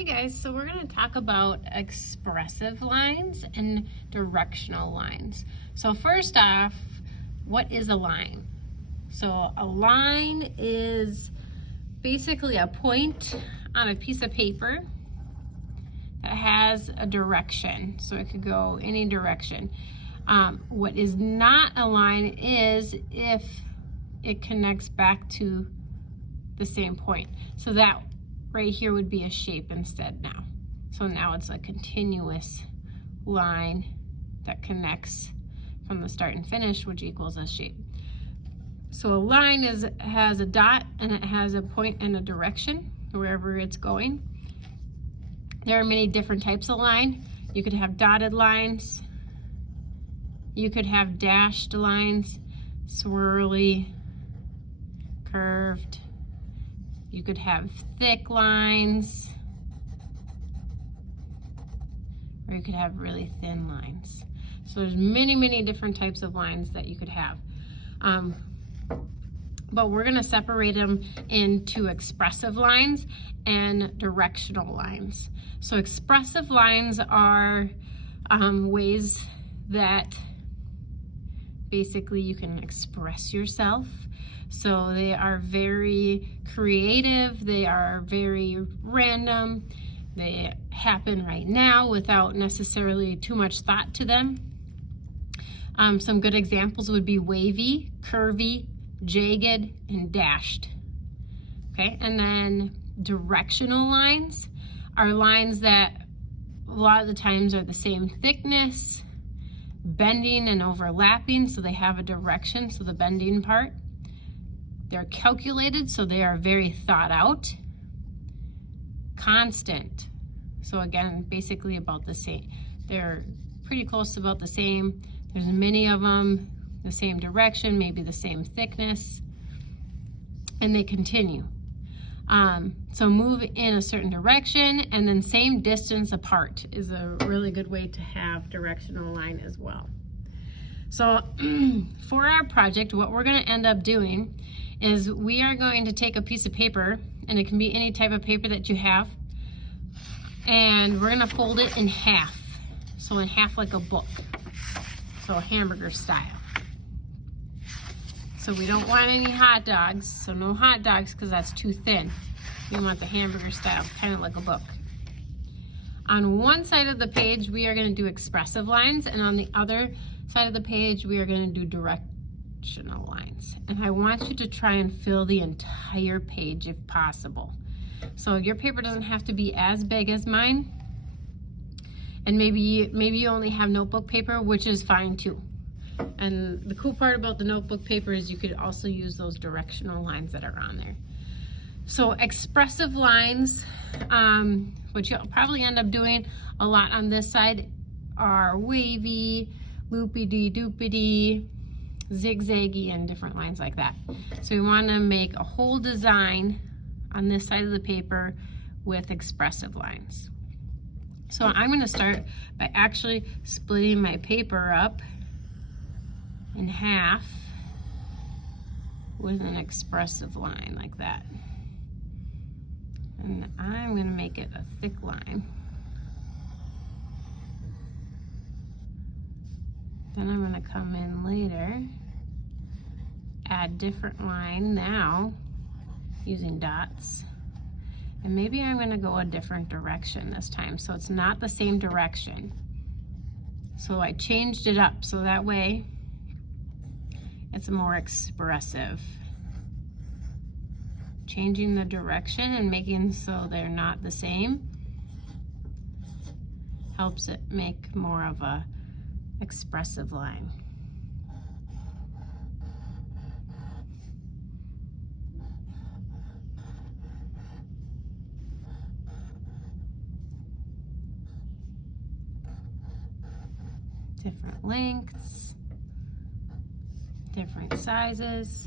Hey guys, so we're going to talk about expressive lines and directional lines. So first off, what is a line? So a line is basically a point on a piece of paper that has a direction. So it could go any direction. What is not a line is if it connects back to the same point. So that right here would be a shape instead now. So now it's a continuous line that connects from the start and finish, which equals a shape. So a line has a dot and it has a point and a direction wherever it's going. There are many different types of line. You could have dotted lines. You could have dashed lines, swirly, curved. You could have thick lines, or you could have really thin lines. So there's many different types of lines that you could have. But we're gonna separate them into expressive lines and directional lines. So expressive lines are ways that basically you can express yourself. So they are very creative, they are very random, they happen right now without necessarily too much thought to them. Some good examples would be wavy, curvy, jagged, and dashed. Okay, and then directional lines are lines that a lot of the times are the same thickness, bending and overlapping, so they have a direction, so the bending part. They're calculated, so they are very thought out. Constant, so again, basically about the same. They're pretty close to about the same. There's many of them, the same direction, maybe the same thickness, and they continue. So move in a certain direction, and then same distance apart is a really good way to have directional line as well. So for our project, what we're going to end up doing is we are going to take a piece of paper, and it can be any type of paper that you have, and we're going to fold it in half. So in half like a book, so hamburger style. So we don't want any hot dogs, so no hot dogs because that's too thin. We want the hamburger style, kind of like a book. On one side of the page, we are going to do expressive lines, and on the other side of the page, we are going to do directional lines. And I want you to try and fill the entire page if possible. So your paper doesn't have to be as big as mine, and maybe you only have notebook paper, which is fine too. And the cool part about the notebook paper is you could also use those directional lines that are on there. So expressive lines, which you'll probably end up doing a lot on this side, are wavy, loopity-doopity, zigzaggy, and different lines like that. So we want to make a whole design on this side of the paper with expressive lines. So I'm going to start by actually splitting my paper up in half with an expressive line like that. And I'm going to make it a thick line. Then I'm going to come in later, add different line now using dots. And maybe I'm going to go a different direction this time, so it's not the same direction. So I changed it up so that way it's more expressive. Changing the direction and making so they're not the same helps it make more of a expressive line. Different lengths, different sizes.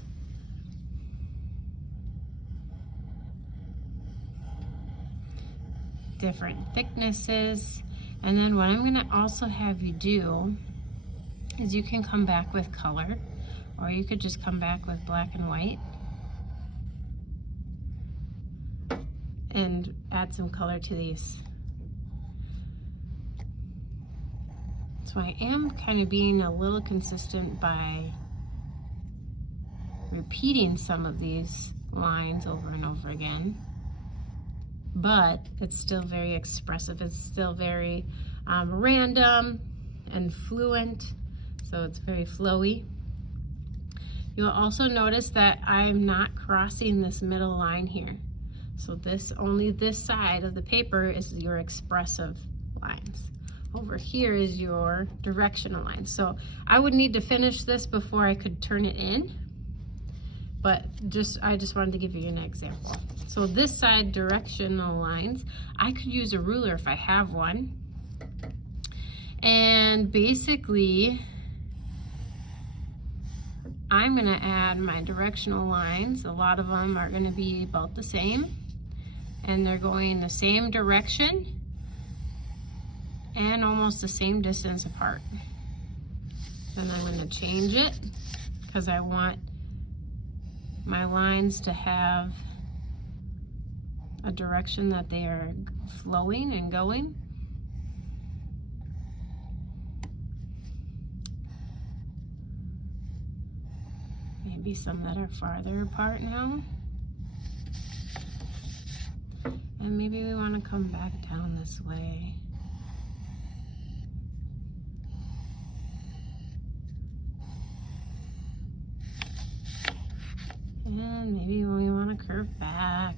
Different thicknesses. And then what I'm going to also have you do is you can come back with color, or you could just come back with black and white. and add some color to these. So I am kind of being a little consistent by repeating some of these lines over and over again, but it's still very expressive. It's still very random and fluent, so it's very flowy. You'll also notice that I'm not crossing this middle line here. So only this side of the paper is your expressive lines. Over here is your directional lines. So I would need to finish this before I could turn it in, but I just wanted to give you an example. So this side, directional lines, I could use a ruler if I have one. And basically, I'm gonna add my directional lines. A lot of them are gonna be about the same, and they're going the same direction and almost the same distance apart. Then I'm gonna change it because I want my lines to have a direction that they are flowing and going. Maybe some that are farther apart now. And maybe we want to come back down this way. And maybe we want to curve back.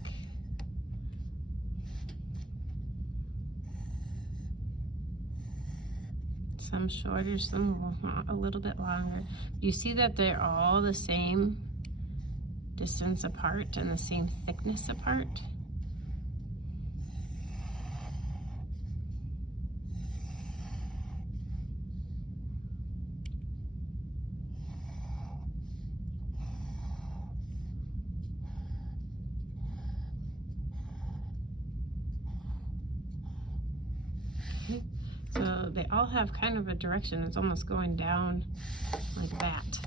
Some shorter, some a little bit longer. You see that they're all the same distance apart and the same thickness apart. Okay. So they all have kind of a direction. It's almost going down like that.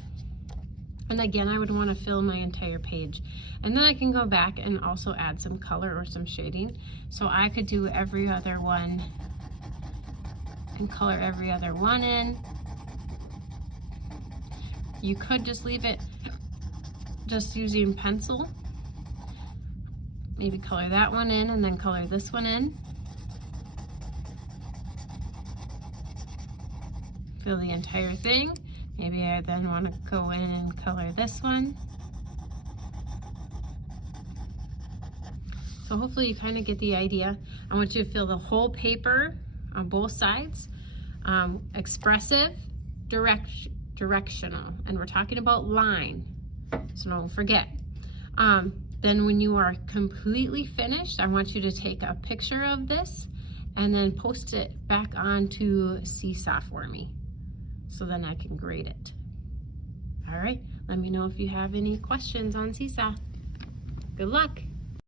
And again, I would want to fill my entire page. And then I can go back and also add some color or some shading. So I could do every other one and color every other one in. You could just leave it just using pencil. Maybe color that one in and then color this one in. Fill the entire thing. Maybe I then want to go in and color this one. So hopefully you kind of get the idea. I want you to fill the whole paper on both sides. Expressive, directional, and we're talking about line, so don't forget. Then when you are completely finished, I want you to take a picture of this and then post it back onto Seesaw for me, so then I can grade it. All right, let me know if you have any questions on Seesaw. Good luck.